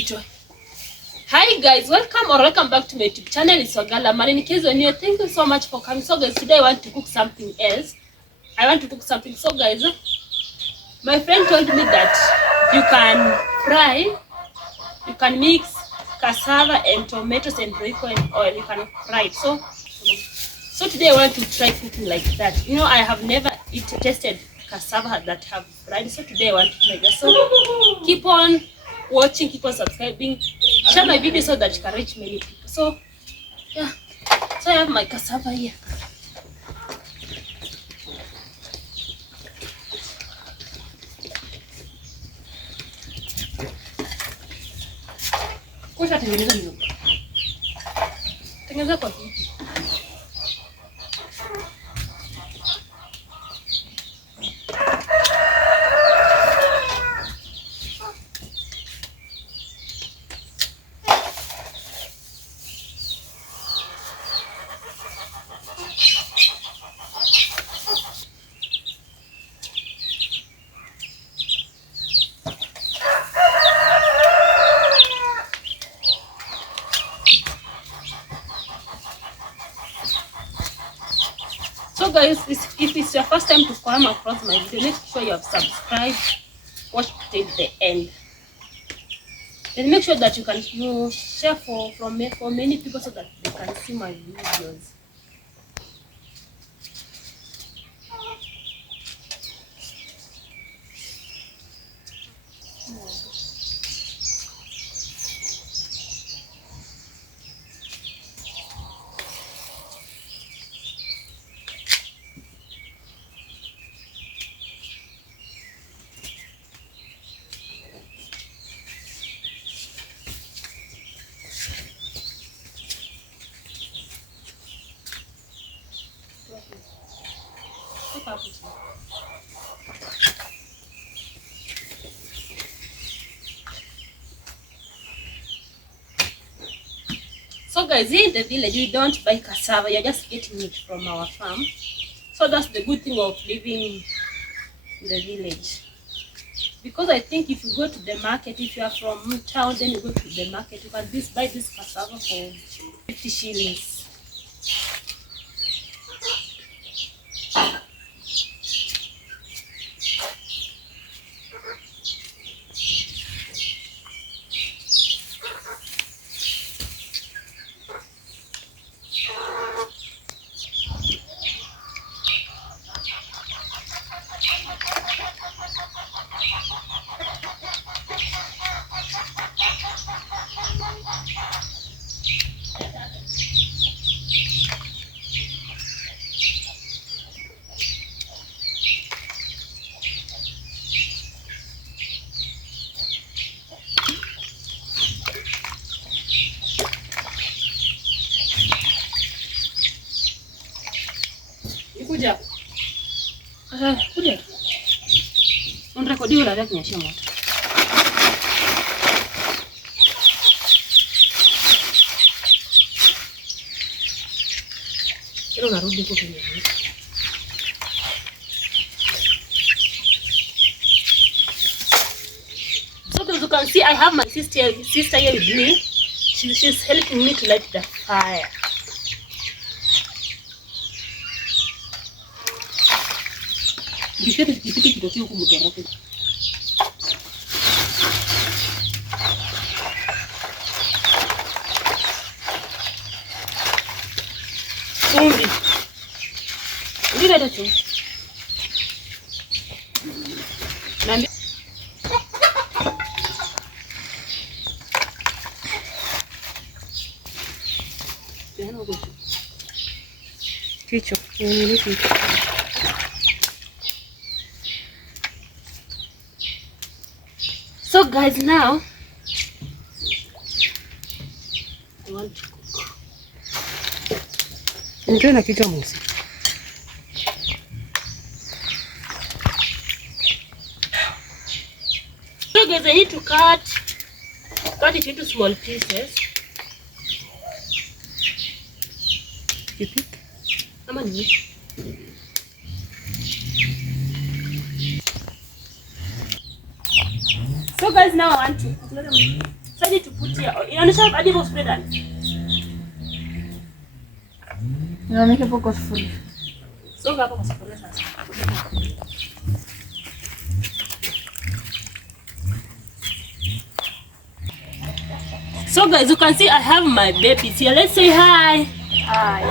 Hi guys, welcome back to my YouTube channel. It's Wagala Mari. In case you're new, thank you so much for coming. So guys, today I want to cook something else. So guys, my friend told me that you can mix cassava and tomatoes and roiko and oil. You can fry it. So today I want to try cooking like that. You know, I have never tasted cassava that have fried. So today I want to try that. So keep on watching, keep on subscribing, share my video so that you can reach many people. So yeah, so I have my cassava here. Kusha tengeneza nini? Tengeneza kwa hiki. So guys, if it's your first time to come across my video, make sure you have subscribed, watch till the end. Then make sure that you share for many people so that they can see my videos. So guys, here in the village we don't buy cassava, you're just getting it from our farm. So that's the good thing of living in the village. Because I think if you go to the market, if you are from town, then you go to the market, you can buy this cassava for 50 shillings. Kuja. Kuja. Unrekodiwa la kunyashia moto. Kilo narudi huko kwenye. So as you can see, I have my sister here with me. She's helping me to light the fire. Kipiti kitokea huku mtoroke. Chumvi. Ndio ndio chumvi. Nani? Tena ugo. Kicho, ni kicho. So guys, now I want to cook. Ndio na kichwa musi. So guys, I need to cut it into small pieces. Kipi? Ama ni? So guys, now I want to Inaonyesha hadi hapo spread dance. Inaonyesha hapo sufuria. Songa hapo kwa sufuria sasa. So guys, you can see I have my babies here. Let's say hi. Hi.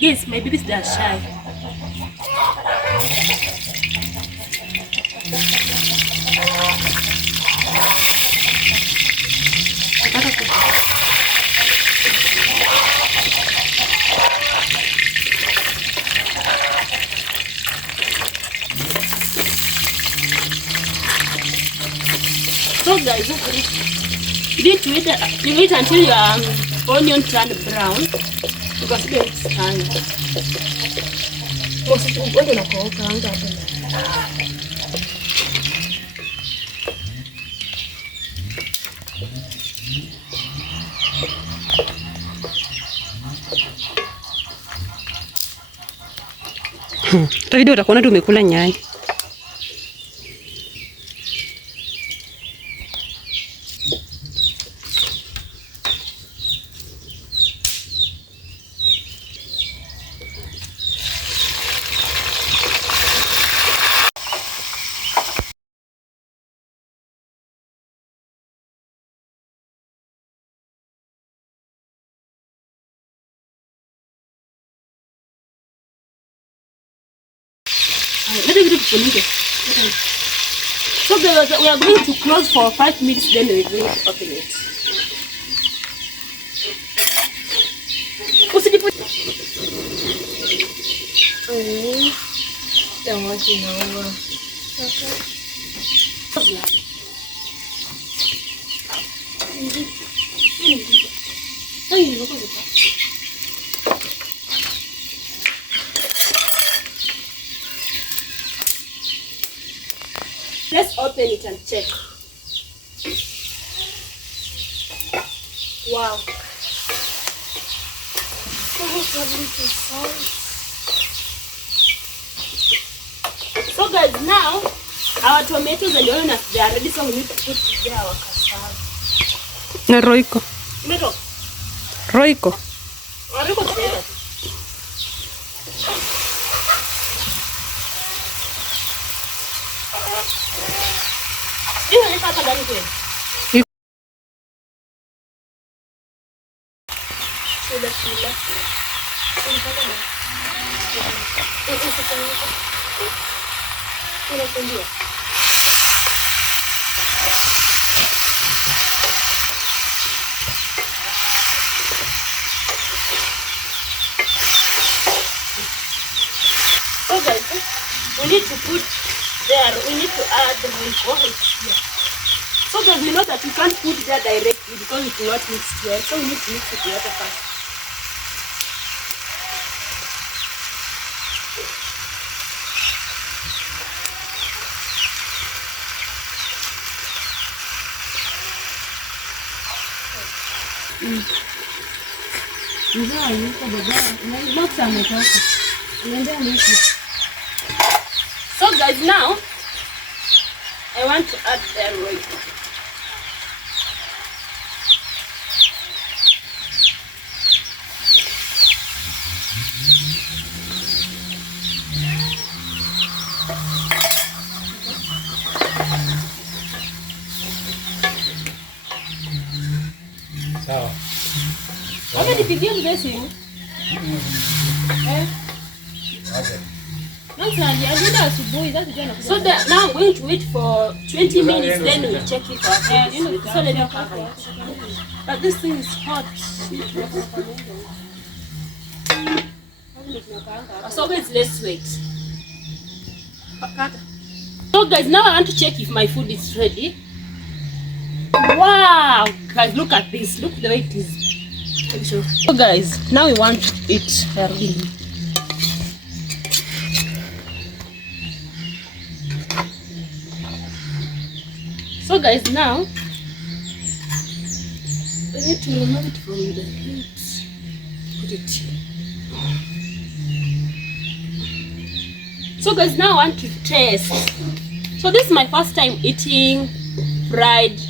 Yes, my babies, they are shy. So guys, you need to wait until your onion turn brown. Because it's done. Ugonjwa unakookaanga hapo. Hata video utakuona tu umekula nyanya. So we are going to close for 5 minutes, then we are going to open it. Let's open it and check. Wow. So guys, now our tomatoes and onions, they are ready, so we need to put there our cassava. Na roiko. Tomato. Roiko. Roiko together. Hiyo ni kaka ndani kweli. Shule. So guys, we need to put there, we need to add the milk here. So guys, we know that we can't put there directly because it will not mix well. So we need to mix it together first. So guys, now I want to add the roiko. Sawa. Wacha nipigie mzee simu. So that now I'm going to wait for 20 minutes, then we'll check it out. So let me cover it. But this thing is hot. So guys, let's wait. So guys, now I want to check if my food is ready. Wow, guys, look at this. Look the way it is. So guys, now we want to eat healthy. So guys, now we need to remove it from the heat. Put it here. So guys, now I want to taste. So this is my first time eating fried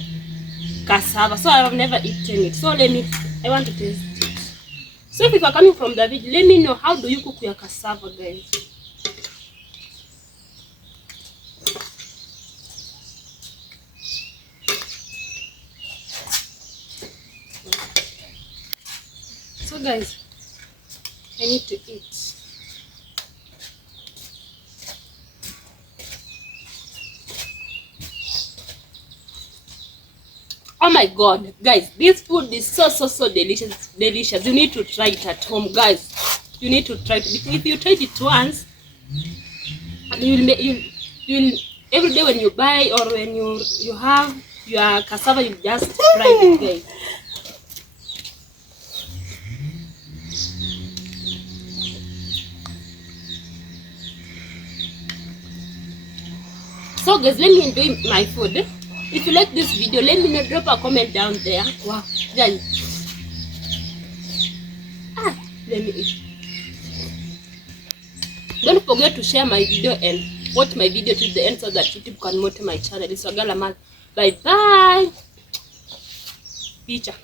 cassava, so I have never eaten it. So I want to taste it. So if you are coming from the video, let me know how do you cook your cassava, guys. So guys, I need to eat. Oh my god, guys, this food is so delicious. You need to try it at home, guys. You need to try it. If you try it once, you'll every day when you buy or when you have your cassava, you just try it, guys. So guys, let me enjoy my food. If you like this video, let me know, drop a comment down there. Wow, guys. Let me eat. Don't forget to share my video and watch my video to the end so that YouTube can monitor my channel. It's your girl Amal. Bye bye. Picture.